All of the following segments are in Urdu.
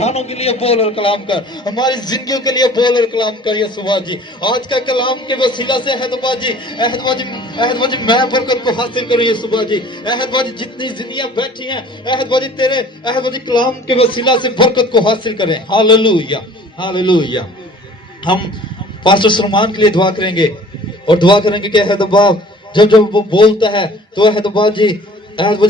گھرانوں کے لیے بول اور کلام کر, ہماری زندگیوں کے لیے بول اور کلام کر یسوع جی. آج کا کلام کے وسیلہ سے احد جی میں برکت کو حاصل کروں یسوع جی. احد جی جتنی زندگیاں بیٹھی ہیں احد جی تیرے احد جی کلام کے وسیلہ سے برکت کو حاصل کریں. Hallelujah hallelujah. ہم پاسٹر سلمان کے لیے دعا کریں گے اور دعا کریں گے کہ احد جب وہ بولتا ہے تو احد جی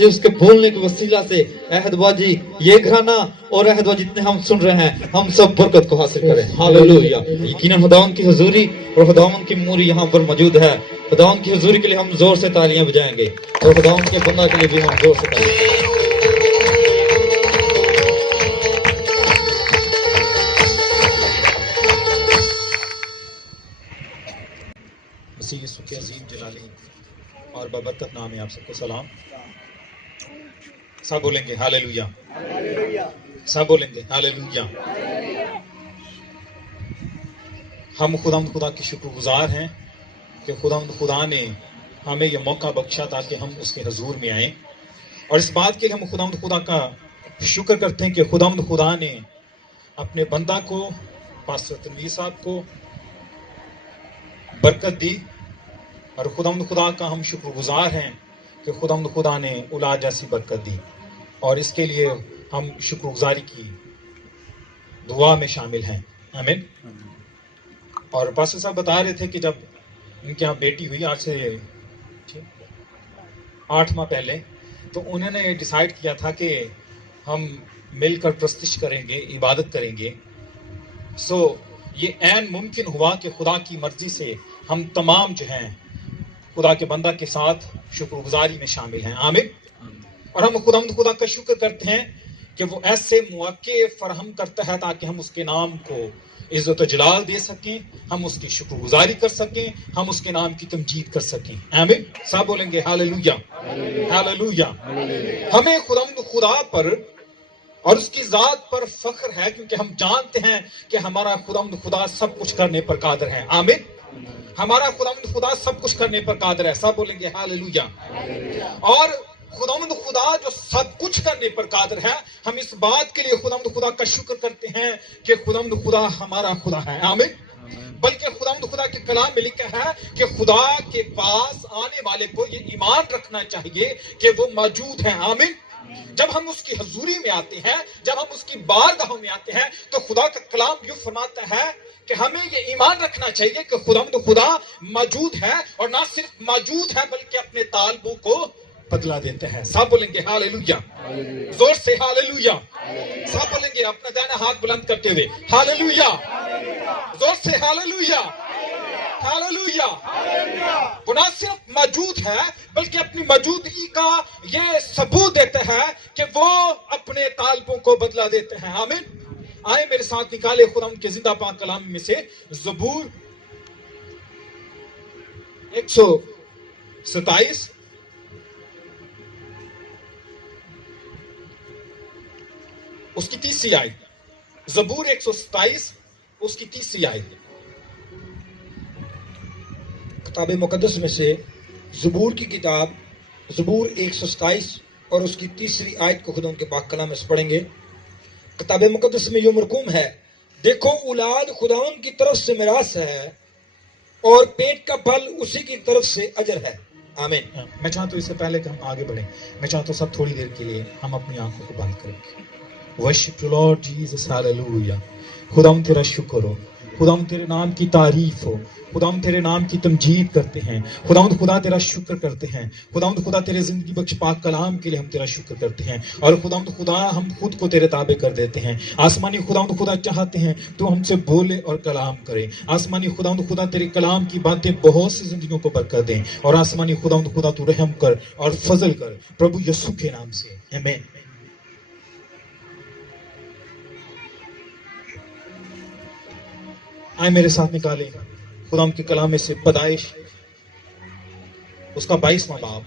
اس کے بولنے کے وسیلہ سے احد جی یہ گھرانہ اور احد جتنے ہم سن رہے ہیں ہم سب برکت کو حاصل کریں. ہاللویا. یقیناً خداوند کی حضوری اور خداوند کی موری یہاں پر موجود ہے. خداوند کی حضوری کے لیے ہم زور سے تالیاں بجائیں گے اور خداوند کے بندہ کے لیے بھی ہم زور سے تالیاں. مسیح یسوع کے عظیم جلالی اور بابرکت نام ہے آپ سب کو سلام. سب بولیں گے ہاللویا. سب بولیں گے ہاللویا. ہم خدا کے شکر گزار ہیں کہ خدا نے ہمیں یہ موقع بخشا تاکہ ہم اس کے حضور میں آئیں, اور اس بات کے لیے ہم خدا کا شکر کرتے ہیں کہ خدا نے اپنے بندہ کو پاسٹر تنویر صاحب کو برکت دی, اور خدا کا ہم شکر گزار ہیں کہ خدا نے اولاد جیسی برکت دی, اور اس کے لیے ہم شکر گزاری کی دعا میں شامل ہیں. آمین. اور پاسٹر صاحب بتا رہے تھے کہ جب ان کے یہاں بیٹی ہوئی آج سے 8 ماہ پہلے, تو انہوں نے ڈیسائیڈ کیا تھا کہ ہم مل کر پرستش کریں گے, عبادت کریں گے. یہ عین ممکن ہوا کہ خدا کی مرضی سے ہم تمام جو ہیں خدا کے بندہ کے ساتھ شکر گزاری میں شامل ہیں. آمین. اور ہم خدا کا شکر کرتے ہیں کہ وہ ایسے مواقع فراہم کرتا ہے تاکہ ہم اس کے نام کو عزت و جلال دے سکیں, ہم اس کی شکر گزاری کر سکیں, ہم اس کے نام کی تمجید کر سکیں. آمین. سب بولیں گے ہاللویا ہاللویا. ہمیں خدا پر اور اس کی ذات پر فخر ہے کیونکہ ہم جانتے ہیں کہ ہمارا خدا سب کچھ کرنے پر قادر ہے. آمین. ہمارا خدا سب کچھ کرنے پر قادر ہے. سب بولیں گے ہاللویا. اور خدا جو سب کچھ کرنے پر قادر ہے, ہم اس بات کے لیے خدا کا شکر کرتے ہیں کہ خدا ہمارا خدا ہے. آمین. بلکہ خدا کے کلام میں لکھا ہے کہ خدا کے پاس آنے والے کو یہ ایمان رکھنا چاہیے کہ وہ موجود ہے. آمین. جب ہم اس کی حضوری میں آتے ہیں, جب ہم اس کی بارگاہوں میں آتے ہیں, تو خدا کا کلام یوں فرماتا ہے کہ ہمیں یہ ایمان رکھنا چاہیے کہ خدا موجود ہے, اور نہ صرف موجود ہے بلکہ اپنے طالبوں کو بدلا دیتا ہے. سب بولیں گے ہاللویا. زور سے ہاللویا. سب بولیں گے اپنا دائنا ہاتھ بلند کرتے ہوئے ہاللویا. زور سے ہاللویا ہاللویا. وہ نہ صرف موجود ہے بلکہ اپنی موجودگی کا یہ ثبوت دیتا ہے کہ وہ اپنے طالبوں کو بدلا دیتے ہیں. آمین. آئے میرے ساتھ نکالے خدا کے زندہ پاک کلام میں سے زبور 127 اس کی 30 آیت. زبور 127 اس کی 30 آیت. کتاب مقدس میں سے زبور کی کتاب زبور 127 اور اس کی 30 آیت کو خدا ان کے پاک کلام میں سے پڑھیں گے. کتاب مقدس میں یہ مرقوم ہے, دیکھو اولاد خداوند کی طرف سے میراث ہے اور پیٹ کا پھل اسی کی طرف سے اجر ہے. آمین. میں چاہتا ہوں اس سے پہلے کہ ہم آگے بڑھیں, میں چاہتا ہوں سب تھوڑی دیر کے لیے ہم اپنی آنکھوں کو بند کریں گے. Worship you lord Jesus. Hallelujah. خدا ہم تیرا شکر ہو, خدا ہم تیرے نام کی تعریف ہو, خدا ہم تیرے نام کی تمجید کرتے ہیں. خدا تیرا شکر کرتے ہیں. خدا تیرے زندگی بخش پاک کلام کے لیے ہم تیرا شکر کرتے ہیں. اور خدا ہم خود کو تیرے تابع کر دیتے ہیں. آسمانی خدا چاہتے ہیں تو ہم سے بولے اور کلام کرے. آسمانی خدا تیرے کلام کی باتیں بہت سی زندگیوں کو برکت دیں. اور آسمانی خدا تو رحم کر اور فضل کر پربھو یسوع کے نام سے. آمین. آئے میرے ساتھ نکالے خدا کے کلام میں سے پیدائش اس کا 22واں باب.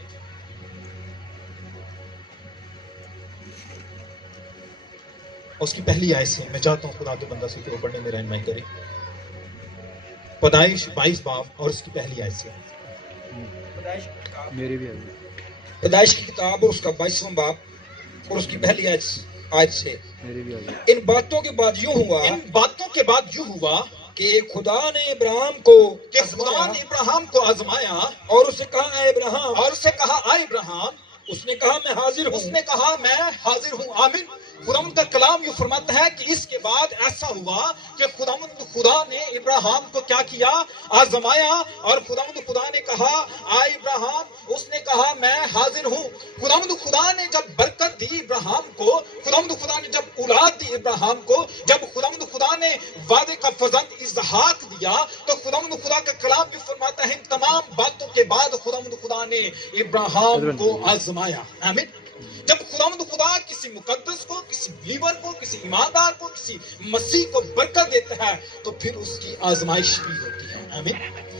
اس کی پہلی آیت سے میں چاہتا ہوں خدا کے بندہ سے کہ وہ پڑھنے میں رہنمائی کرے. پیدائش 22 باب اور اس کی پہلی آیت سے. پیدائش کی کتاب اور اس کا 22واں باب اور اس کی پہلی آیت. آیت سے. ان باتوں کے بعد یوں ہوا ان باتوں کے بعد یوں ہوا کہ خدا نے ابراہیم کو کہ خدا نے ابراہیم کو آزمایا اور اسے کہا اے ابراہیم. اور اسے کہا آئے ابراہیم. اس نے کہا میں حاضر اس ہوں. نے کہا میں حاضر ہوں. آمین. خداوند کا کلام یہ فرماتا ہے کہ اس کے بعد ایسا ہوا کہ خدا نے ابراہیم کو کیا کیا؟ آزمایا. اور خدا نے کہا آئے ابراہیم. اس نے کہا میں حاضر ہوں. خدا نے جب برکت دی ابراہیم کو، خدا نے جب اولاد دی ابراہیم کو، جب خدا نے وعدے کا فرزند اسحاق دیا، تو خدا کا کلام بھی فرماتا ہے ان تمام باتوں کے بعد خدا نے ابراہیم کو آزمایا. آمین. جب خدا کسی مقدس کو، کسی بلیور کو، کسی ایماندار کو، کسی مسیح کو برکت دیتا ہے تو پھر اس کی آزمائش بھی ہوتی ہے. آمین.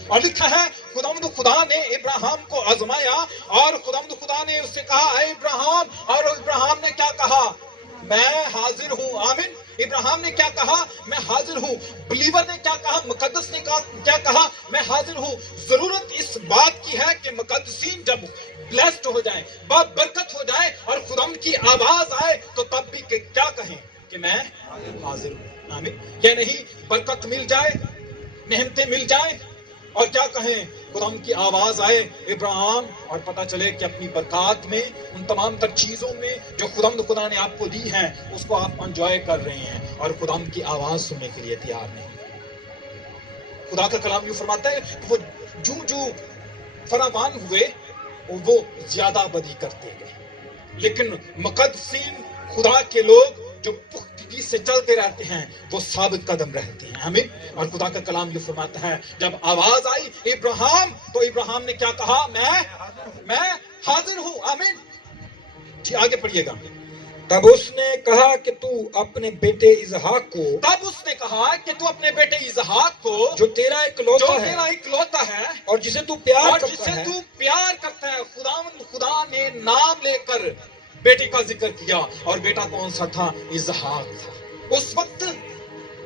اور لکھا ہے خدا نے ابراہیم کو آزمایا اور خدا نے اس سے کہا اے ابراہیم. اور ابراہیم نے کیا کہا؟ میں حاضر ہوں. آمین. ابراہیم نے کیا کہا؟ میں حاضر ہوں. بلیور نے کیا کہا؟ مقدس نے کیا کہا؟ میں حاضر ہوں. ضرورت اس بات کی ہے کہ مقدسین جب بلیسڈ ہو جائیں، برکت ہو جائے اور خدا کی آواز آئے تو تب بھی کیا کہیں کہ میں حاضر ہوں. آمین. یہ نہیں برکت مل جائے، نعمتیں مل جائیں اور کیا کہیں؟ خدا کی آواز آئے ابراہیم اور پتہ چلے کہ اپنی برکات میں، ان تمام تر چیزوں میں جو خدا نے آپ کو دی ہیں اس کو آپ انجوائے کر رہے ہیں اور خدا کی آواز سننے کے لیے تیار نہیں. خدا کا کلام یوں فرماتا ہے کہ وہ جو فراوان ہوئے وہ زیادہ بدی کرتے گئے، لیکن مقدسین خدا کے لوگ جو پختگی سے چلتے رہتے ہیں وہ ثابت قدم رہتے ہیں. آمین. اور خدا کا کلام یہ فرماتا ہے جب آواز آئی ابراہیم تو ابراہیم نے کیا کہا؟ میں حاضر ہوں. آمین. جی آگے پڑھیے گا. تب اس نے کہا کہ تو اپنے بیٹے اسحاق کو، تب اس نے کہا کہ تو اپنے بیٹے اسحاق کو جو تیرا اکلوتا ہے اور جسے تو پیار کرتا ہے. خدا نے نام لے کر بیٹے کا ذکر کیا اور بیٹا کون سا تھا؟ اسحاق تھا. اس وقت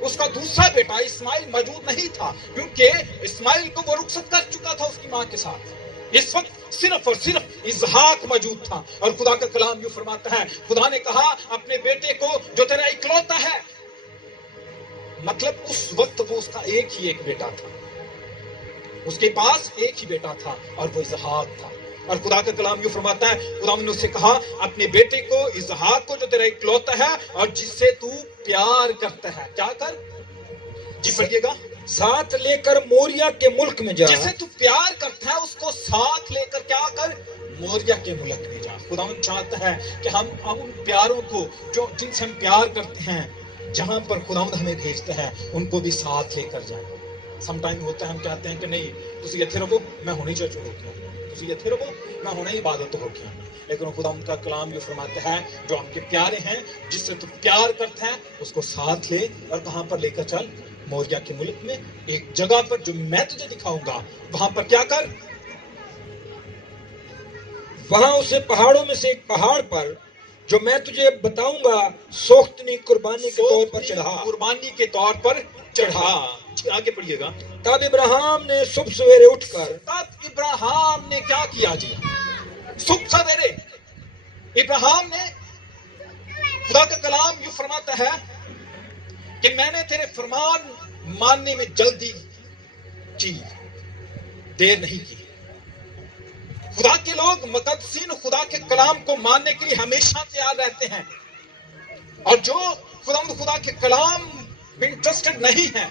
اس کا دوسرا بیٹا اسماعیل موجود نہیں تھا کیونکہ اسماعیل کو وہ رخصت کر چکا تھا اس کی ماں کے ساتھ. اس وقت صرف اور صرف اسحاق موجود تھا. اور خدا کا کلام یوں فرماتا ہے خدا نے کہا اپنے بیٹے کو جو تیرا اکلوتا ہے. مطلب اس وقت وہ اس کا ایک ہی بیٹا تھا، اس کے پاس ایک ہی بیٹا تھا اور وہ اسحاق تھا. اور خدا کا کلام یوں فرماتا ہے خدا نے اس سے کہا اپنے بیٹے کو اسحاق کو جو تیرا اکلوتا ہے اور جس سے تو پیار کرتا ہے کیا کر؟ جی پڑھیے گا. ساتھ لے کر موریا کے ملک میں جا. جسے تو پیار کرتا ہے اس کو ساتھ لے کر کیا کر؟ موریا کے ملک میں جا. خدا چاہتا ہے کہ ہم ان پیاروں کو جن سے ہم پیار کرتے ہیں جہاں پر خدا ہمیں بھیجتا ہے ان کو بھی ساتھ لے کر جائیں. سم ٹائم ہوتا ہے ہم کہتے ہیں کہ نہیں تسی اتنے رہو میں ہونے چرچ ہو گیا، تسی اتنے رہو میں ہونے عبادت ہو گیا. لیکن خدا ان کا کلام یہ فرماتا ہے جو ہم کے پیارے ہیں جس سے تو پیار کرتا ہے اس کو ساتھ لے اور کہاں پر لے کر چل؟ موریا کے ملک میں ایک جگہ پر جو میں تجھے دکھاؤں گا وہاں پر کیا کر؟ وہاں اسے پہاڑوں میں سے ایک پہاڑ پر جو میں تجھے بتاؤں گا سوختنی قربانی کے طور پر چڑھا. قربانی کے طور پر چڑھا. آگے پڑھیے گا. تب ابراہیم نے صبح سویرے اٹھ کر، تب ابراہیم نے کیا کیا؟ جی صبح سویرے ابراہیم نے، خدا کا کلام یہ فرماتا ہے کہ میں نے تیرے فرمان ماننے میں جلدی کی، دیر نہیں کی. خدا کے لوگ مقدسین خدا کے کلام کو ماننے کے لیے ہمیشہ تیار رہتے ہیں اور جو خدا کے کلام میں انٹرسٹڈ نہیں ہے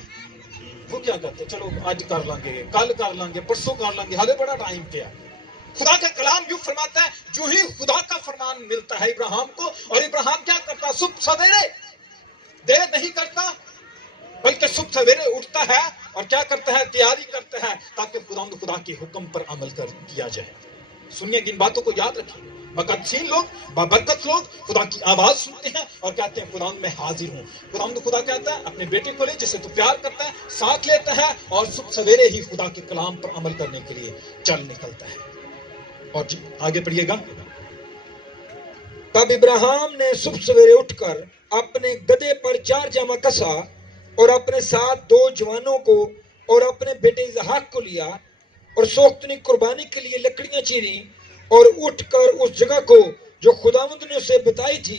وہ کیا کرتے؟ چلو آج کر لیں گے، کل کر لیں گے، پرسوں کر لیں گے، ہلے بڑا ٹائم کیا. خدا کا کلام یوں فرماتا ہے جو ہی خدا کا فرمان ملتا ہے ابراہیم کو اور ابراہیم کیا کرتا؟ صبح سویرے دیر نہیں کرتا بلکہ صبح سویرے اٹھتا ہے اور کیا کرتا ہے؟ تیاری کرتا ہے تاکہ خدا کے حکم پر عمل کیا جائے. سنیے ان باتوں کو یاد رکھیں. مقدسین لوگ، بابرکت لوگ خدا کی آواز سنتے ہیں اور کہتے ہیں خدا میں حاضر ہوں. خدا کہتا ہے اپنے بیٹے کو لے جسے تو پیار کرتا ہے ساتھ لیتا ہے اور صبح سویرے ہی خدا کے کلام پر عمل کرنے کے لیے چل نکلتا ہے. اور جی آگے پڑھیے گا. تب ابراہیم نے صبح سویرے اٹھ کر اپنے گدھے پر 4 جامہ کسا اور اپنے ساتھ 2 جوانوں کو اور اپنے بیٹے اسحاق کو لیا اور سوختنی قربانی کے لیے لکڑیاں چیری اور اٹھ کر اس جگہ کو جو خداوند نے اسے بتائی تھی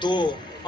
2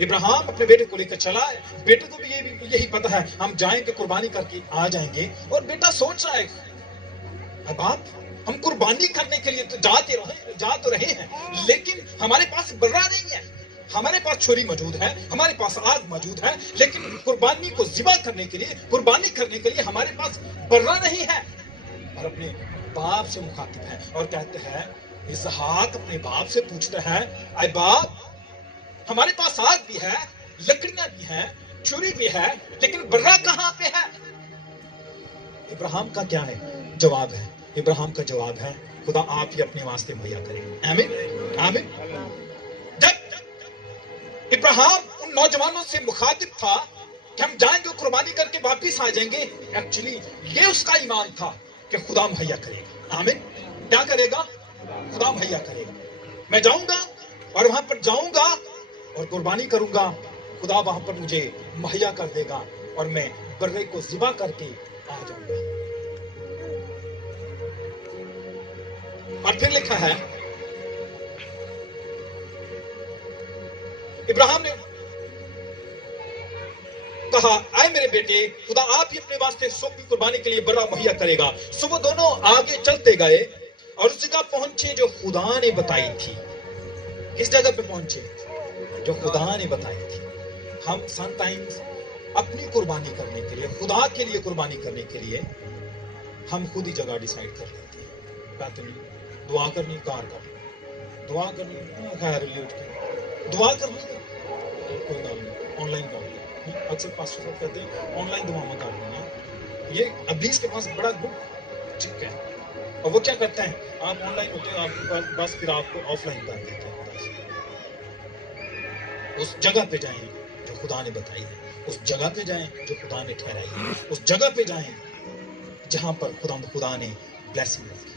ابراہیم اپنے بیٹے کو لے کر چلا ہے. بیٹے کو بھی یہی پتا ہے ہم جائیں گے قربانی کر کے آ جائیں گے. اور بیٹا سوچ رہا ہے اب باپ ہم قربانی کرنے کے لیے تو جا تو رہے ہیں, لیکن ہمارے پاس برا نہیں ہے. ہمارے پاس چھری موجود ہے, ہمارے پاس آگ موجود ہے, لیکن قربانی کو ذبح کرنے کے لیے, قربانی کرنے کے لیے ہمارے پاس برا نہیں ہے. اور اپنے باپ سے مخاطب ہے اور کہتے ہیں, اسحاق اپنے باپ سے پوچھتا ہے, اے باپ ہمارے پاس آگ بھی ہے, لکڑیاں بھی ہیں, چھری بھی ہے, لیکن برا کہاں پہ ہے؟ ابراہیم کا کیا ہے جواب ہے؟ ابراہیم کا جواب ہے, خدا آپ ہی اپنے واسطے مہیا کرے. آمین آمین. جب ابراہیم ان نوجوانوں سے مخاطب تھا کہ ہم جائیں گے قربانی کر کے واپس آ جائیں گے, ایکچولی یہ اس کا ایمان تھا کہ خدا مہیا کرے گا. آمین. کیا کرے گا؟ خدا مہیا کرے گا. میں جاؤں گا اور وہاں پر جاؤں گا اور قربانی کروں گا, خدا وہاں پر مجھے مہیا کر دے گا اور میں برے کو ذبح کر کے آ جاؤں گا. اور پھر لکھا ہے, ابراہیم نے کہا, اے میرے بیٹے خدا آپ ہی اپنے واسطے سوگ کی قربانی کے لیے برا مہیا کرے گا. سو وہ دونوں آگے چلتے گئے اور اس جگہ پہنچے جو خدا نے بتائی تھی. کس جگہ پہ پہنچے؟ جو خدا نے بتائی تھی. ہم سم ٹائمز اپنی قربانی کرنے کے لیے, خدا کے لیے قربانی کرنے کے لیے ہم خود ہی جگہ ڈیسائیڈ کر لیتے ہیں. کہتے نہیں دعا کرنی, کار کر دعا کرنی, خیر لیٹ کے دعا کرنی, کوئی گل نہیں آن لائن کر لیں. اکثر پاسٹر صاحب کہتے ہیں آن لائن دعا کر لیں. یہ ابلیس کے پاس بڑا گڈ ٹرک ہے, اور وہ کیا کرتا ہے, آپ آن لائن ہوتے ہیں, آپ کے پاس بس پھر آپ کو آف لائن کر دیتے ہیں. اس جگہ پہ جائیں جو خدا نے بتائی ہے, اس جگہ پہ جائیں جو خدا نے ٹھہرائی ہے, اس جگہ پہ جائیں جہاں پر خدا نے بلیسنگ رکھی.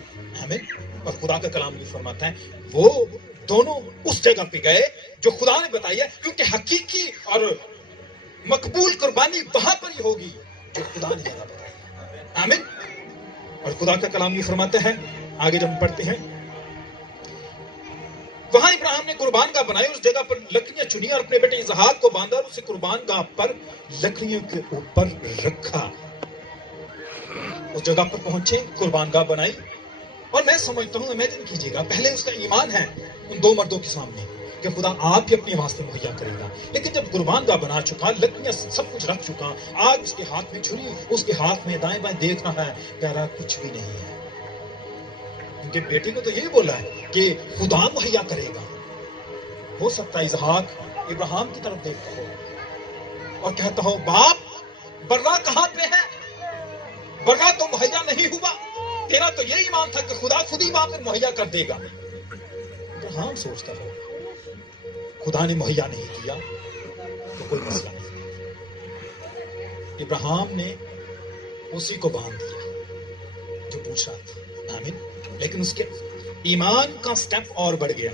آمین. اور خدا کا کلام یہ فرماتا ہے وہ دونوں اس جگہ پہ گئے جو خدا نے بتائی ہے, کیونکہ حقیقی اور مقبول قربانی وہاں پر ہی ہوگی جو خدا نے جگہ بتائی ہے. آمین. اور خدا کا کلام یہ فرماتا ہے, آگے جب ہم پڑھتے ہیں, وہاں ابراہیم نے قربان گاہ بنائی, اس جگہ پر لکڑیاں چنی اور اپنے بیٹے اسحاق کو باندھا اور اسے قربان گاہ پر لکڑیوں کے اوپر رکھا. اس جگہ پر پہنچے, قربان گاہ بنائی, اور میں سمجھتا ہوں, امیجن کیجئے گا, پہلے اس کا ایمان ہے ان دو مردوں کے سامنے کہ خدا آپ ہی اپنے واسطے مہیا کرے گا. لیکن جب قربان گاہ بنا چکا, لکڑیاں سب کچھ رکھ چکا, آگ اس کے ہاتھ میں, چھری اس کے ہاتھ میں, دائیں بائیں دیکھ رہا ہے, کہہ رہا کچھ بھی نہیں ہے. کیونکہ بیٹے کو تو یہی بولا ہے کہ خدا مہیا کرے گا. ہو سکتا ہے اسحاق ابراہیم کی طرف دیکھتا ہو اور کہتا ہو, باپ برا کہاں پہ ہے؟ برا تو مہیا نہیں ہوا, تیرا تو یہ ایمان تھا کہ خدا خود ہی وہاں پہ مہیا کر دے گا. ابراہیم سوچتا ہو خدا نے مہیا نہیں کیا تو کوئی مسئلہ نہیں. ابراہیم نے اسی کو باندھ دیا جو پوچھ رہا تھا. آمین. لیکن اس کے ایمان کا سٹیپ اور بڑھ گیا.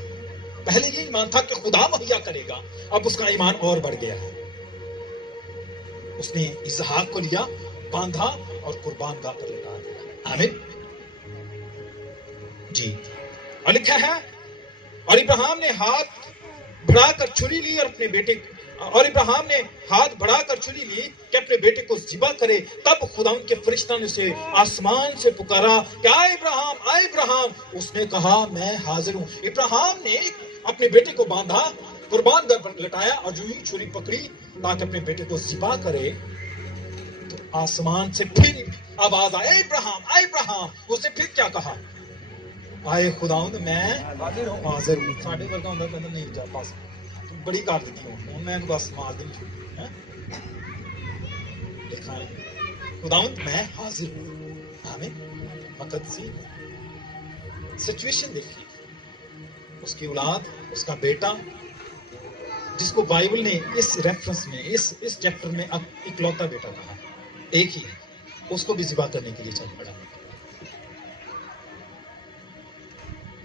پہلے یہ ایمان تھا کہ خدا مہیا کرے گا, اب اس کا ایمان اور بڑھ گیا. اس نے اسحاق کو لیا, باندھا اور قربان گاہ پر لگا دیا. آمین. جی. اور لکھا ہے, اور ابراہیم نے ہاتھ بڑھا کر چھری لی اور اپنے بیٹے کہ اپنے بیٹے کو ذبح کرے. تب خدا ان کے فرشتہ نے اسے آسمان سے پکارا کہ اے ابراہیم, اے ابراہیم. اس نے کہا میں حاضر ہوں. ابراہیم نے اپنے بیٹے کو باندھا, قربان گاہ پر لٹایا, اور جو ہی چھری پکڑی تاکہ اپنے بیٹے کو ذبح کرے تو آسمان سے پھر آواز آئی, اے ابراہیم, اے ابراہیم. اس نے پھر کیا کہا, آئے خداوند میں حاضر ہوں. ساڈے ورگا ہوندا کہندا نہیں جا پاس بڑی کر دیتی ہوں, میں بس مار دیں چھوڑی. لکھا ہے خداوند میں حاضر ہوں. آمین. مقدسی سچویشن دیکھیے, اس کی اولاد, اس کا بیٹا, جس کو بائبل نے اس ریفرنس میں, اس چیپٹر میں اکلوتا بیٹا کہا, ایک ہی, اس کو بھی ذبح کرنے کے لیے چل پڑا.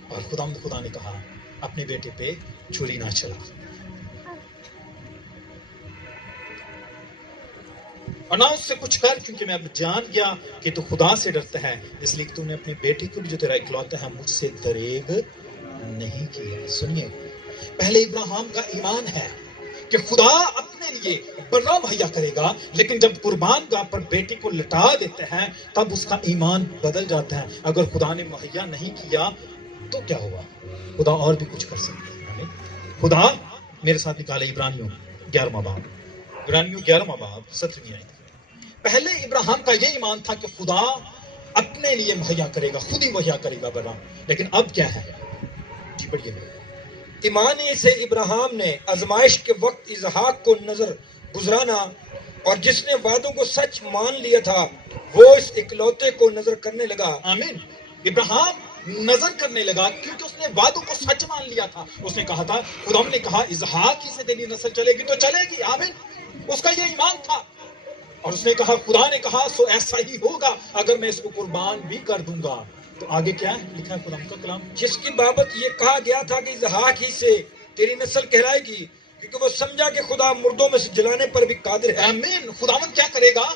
اور خدا نے کہا اپنے بیٹے پہ چھری نہ چلا. اور نہ اس سے کچھ کر, کیونکہ میں اب جان گیا کہ تو خدا سے ڈرتا ہے, اس لیے کہ تم نے اپنے بیٹے کو بھی جو تیرا اکلوتا ہے مجھ سے دریغ نہیں کیا. سنیے, پہلے ابراہیم کا ایمان ہے کہ خدا اپنے لیے برا مہیا کرے گا، لیکن جب قربان گاہ پر بیٹی کو لٹا دیتے ہیں تب اس کا ایمان بدل جاتا ہے۔ اگر خدا نے مہیا نہیں کیا تو کیا ہوا؟ خدا اور بھی کچھ کر سکتا ہے۔ خدا میرے ساتھ نکالے عبرانیوں 11واں باب، عبرانیوں 11واں باب 17ویں آیت۔ پہلے ابراہیم کا یہ ایمان تھا کہ خدا اپنے لیے مہیا کرے گا، خود ہی مہیا کرے گا برا، لیکن اب کیا ہے؟ جی پڑھیے۔ ایمانی سے ابراہیم نے آزمائش کے وقت اسحاق کو نظر گزرانا، اور جس نے وعدوں کو سچ مان لیا تھا وہ اس اکلوتے کو نظر کرنے لگا۔ آمین۔ ابراہیم نظر کرنے لگا کیونکہ اس نے وعدوں کو سچ مان لیا تھا۔ اس نے کہا تھا، خدا نے کہا اسحاق ہی سے تیری نسل چلے گی تو چلے گی۔ آمین۔ اس کا یہ ایمان تھا، اور اس نے کہا، خدا نے کہا سو ایسا ہی ہوگا اگر میں اس کو قربان بھی کر دوں گا۔ تو آگے کیا ہے لکھا ہے خدا کا کلام؟ جس کی بابت یہ کہا گیا تھا کہ اسحاق ہی سے تیری نسل کہلائے گی، کیونکہ وہ سمجھا کہ خدا مردوں میں سے جلانے پر بھی قادر ہے۔ آمین۔ خداوند کیا کرے گا؟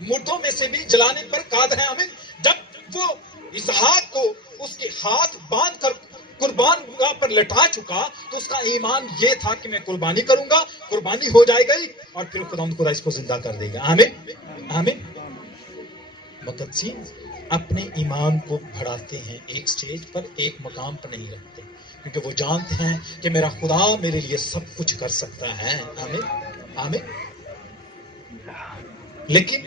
مردوں میں سے بھی جلانے پر قادر ہے۔ آمین۔ جب وہ اسحاق کو اس کے ہاتھ باندھ کر قربان گاہ پر لٹا چکا تو اس کا ایمان یہ تھا کہ میں قربانی کروں گا، قربانی ہو جائے گی اور پھر خدا اس کو زندہ کر دے گا۔ آمین۔ آمین۔ مقدسین اپنے ایمان کو بڑھاتے ہیں، ایک سٹیج پر ایک مقام پر نہیں رکھتے، کیونکہ وہ جانتے ہیں کہ میرا خدا میرے لیے سب کچھ کر سکتا ہے۔ آمین۔ آمین۔ لیکن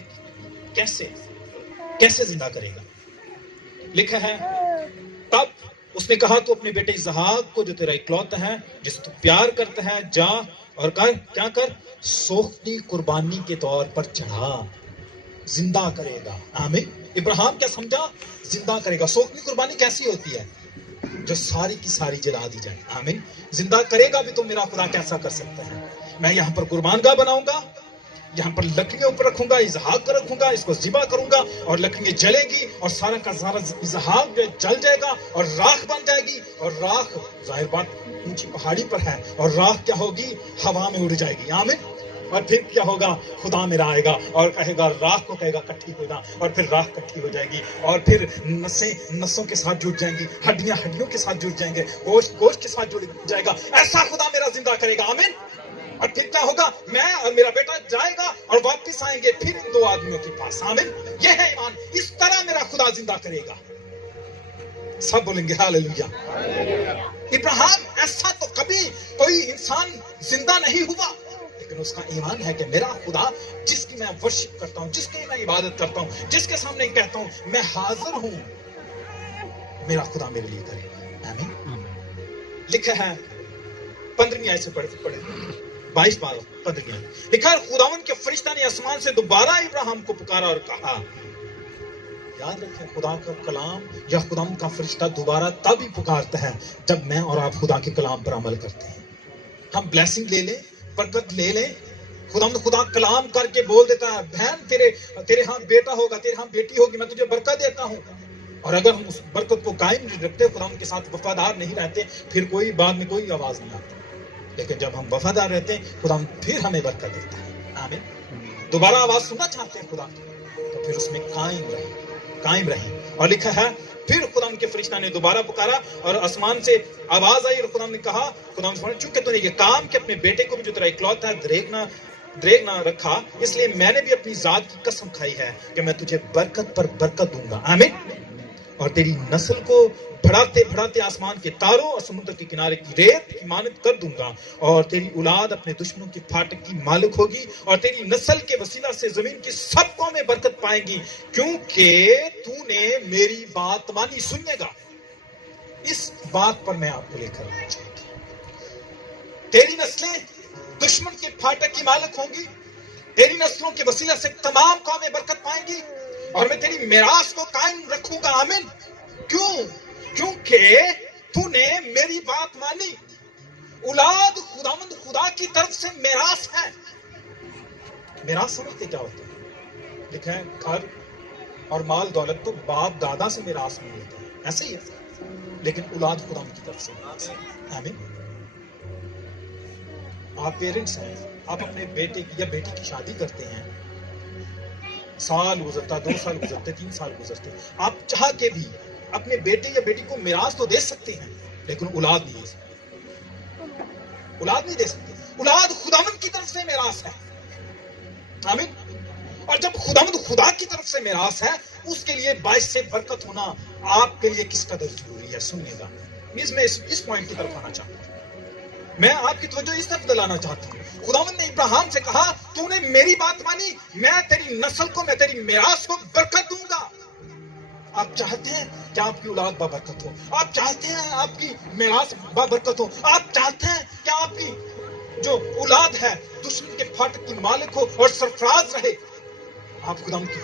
کیسے زندہ کرے گا؟ لکھا ہے، تب اس نے کہا تو اپنے بیٹے اسحاق کو جو تیرا اکلوتا ہے جس تو پیار کرتا ہے جا اور کیا کر سوختنی قربانی کے طور پر چڑھا، زندہ کرے گا۔ آمین۔ ابراہیم کیا سمجھا؟ زندہ کرے گا۔ سوختنی قربانی کیسی ہوتی ہے؟ جو ساری کی ساری جلا دی جائے۔ آمین۔ زندہ کرے گا بھی تو میرا خدا کیسا کر سکتا ہے؟ میں یہاں پر قربان گاہ بناؤں گا، یہاں پر لکڑیوں پر رکھوں گا، اسحاق کو رکھوں گا، اس کو ذبح کروں گا اور لکڑیاں جلے گی اور سارا کا سارا اسحاق جو جل جائے گا اور راکھ بن جائے گی، اور راکھ ظاہر بات اونچی پہاڑی پر ہے اور راکھ کیا ہوگی؟ ہوا میں اڑ جائے گی۔ آمین۔ اور پھر کیا ہوگا؟ خدا میرا آئے گا اور کہے گا، راکھ کو کہے گا کٹھی ہوگا، اور پھر راکھ کٹھی ہو جائے گی، اور پھر نسیں نسوں کے ساتھ جڑ جائیں گی، ہڈیاں ہڈیوں کے ساتھ جڑ جائیں گے، گوشت گوشت کے ساتھ جڑ جائے گا۔ ایسا خدا میرا زندہ کرے گا۔ آمین۔ اور پھر کیا ہوگا؟ میں اور میرا بیٹا جائے گا اور واپس آئیں گے پھر ان دو آدمیوں کے پاس۔ آمین۔ یہ ہے ایمان۔ اس طرح میرا خدا زندہ کرے گا۔ سب بولیں گے ہاللویا۔ ابراہیم ایسا تو کبھی کوئی انسان زندہ نہیں ہوا، لیکن اس کا ایمان ہے کہ میرا خدا جس کی میں ورشپ کرتا ہوں، جس کی میں عبادت کرتا ہوں، جس کے سامنے کہتا ہوں میں حاضر ہوں، میرا خدا میرے لیے کرے گا۔ آمین۔ لکھا ہے 15ویں آیت سے پڑھے 22-15 لکھا ہے، خداوند کے فرشتہ نے آسمان سے دوبارہ ابراہیم کو پکارا اور کہا۔ یاد رکھیں، خدا کا کلام یا خداوند کا فرشتہ دوبارہ تب ہی پکارتا ہے جب میں اور آپ خدا کے کلام پر عمل کرتے ہیں۔ ہم بلیسنگ لے لیں، برکت لے لیں، خدا کلام کر کے بول دیتا ہے، بہن تیرے ہاں بیٹا ہوگا، تیرے ہاں بیٹی ہوگی، میں تجھے برکت دیتا ہوں۔ اور اگر ہم اس برکت کو قائم نہیں رکھتے، خدا کے ساتھ وفادار نہیں رہتے، پھر کوئی بعد میں کوئی آواز نہیں آتی۔ لیکن جب ہم وفادار رہتے ہیں، خدا پھر ہمیں برکت دیتا ہے۔ آمین۔ دوبارہ آواز سننا چاہتے ہیں خدا کی، تو پھر اس میں قائم رہیں۔ اور لکھا ہے، پھر خدا کے فرشتہ نے دوبارہ پکارا اور آسمان سے آواز آئی اور خدا نے کہا، خدا نے فرمایا، چونکہ تو نے یہ کام کہ اپنے بیٹے کو بھی جو تیرا اکلوتا ہے دریغ نہ رکھا، اس لیے میں نے بھی اپنی ذات کی قسم کھائی ہے کہ میں تجھے برکت پر برکت دوں گا۔ آمین۔ اور تیری نسل کو بڑھاتے بڑھاتے آسمان کے تاروں اور سمندر کے کنارے کی ریت کی مانند کر دوں گا، اور تیری اولاد اپنے دشمنوں کے پھاٹک کی مالک ہوگی، اور تیری نسل کے وسیلہ سے زمین کی سب قومیں برکت پائیں گی، کیونکہ تو نے میری بات مانی۔ سنیے گا، اس بات پر میں آپ کو لے کر آنا چاہتا ہوں۔ تیری نسلیں دشمن کے پھاٹک کی مالک ہوں گی، تیری نسلوں کے وسیلہ سے تمام قومیں برکت پائیں گی، اور میں تیری میراث کو قائم رکھوں گا۔ آمین۔ کیونکہ تو نے میری بات مانی۔ اولاد خداوند خدا کی طرف سے میراث ہے۔ میراث سمجھتے کیا ہوتا ہے؟ لکھا ہے، گھر اور مال دولت تو باپ دادا سے میراث میں ملتا ہے، ایسے ہی ہے، لیکن اولاد خداوند کی طرف سے میراث ہے۔ آمین۔ آپ پیرنٹس ہیں، آپ اپنے بیٹے کی یا بیٹی کی شادی کرتے ہیں، سال گزرتا، 2 سال گزرتے، 3 سال گزرتے، آپ چاہ کے بھی اپنے بیٹے یا بیٹی کو میراث تو دے سکتے ہیں، لیکن اولاد نہیں دے سکتے، اولاد نہیں دے سکتے۔ اولاد خداوند کی طرف سے میراث ہے. آمین. اور جب خداوند خدا کی طرف سے میراث ہے, اس کے لیے باعث سے برکت ہونا آپ کے لیے کس قدر ضروری ہے. سنیے گا, میں اس پوائنٹ کی طرف آنا چاہتا ہوں. میں آپ کی توجہ اس طرف دلانا چاہتا ہوں. خداوند نے ابراہیم سے کہا, تو نے میری بات مانی, میں تیری نسل کو, میں تیری میراث کو برکت دوں گا. آپ چاہتے ہیں کہ آپ کی اولاد بابرکت ہو, آپ چاہتے ہیں آپ کی میراث بابرکت ہو, آپ چاہتے ہیں کہ آپ کی جو اولاد ہے دشمن کے پھاٹک کی مالک ہو اور سرفراز رہے. آپ خداوند کی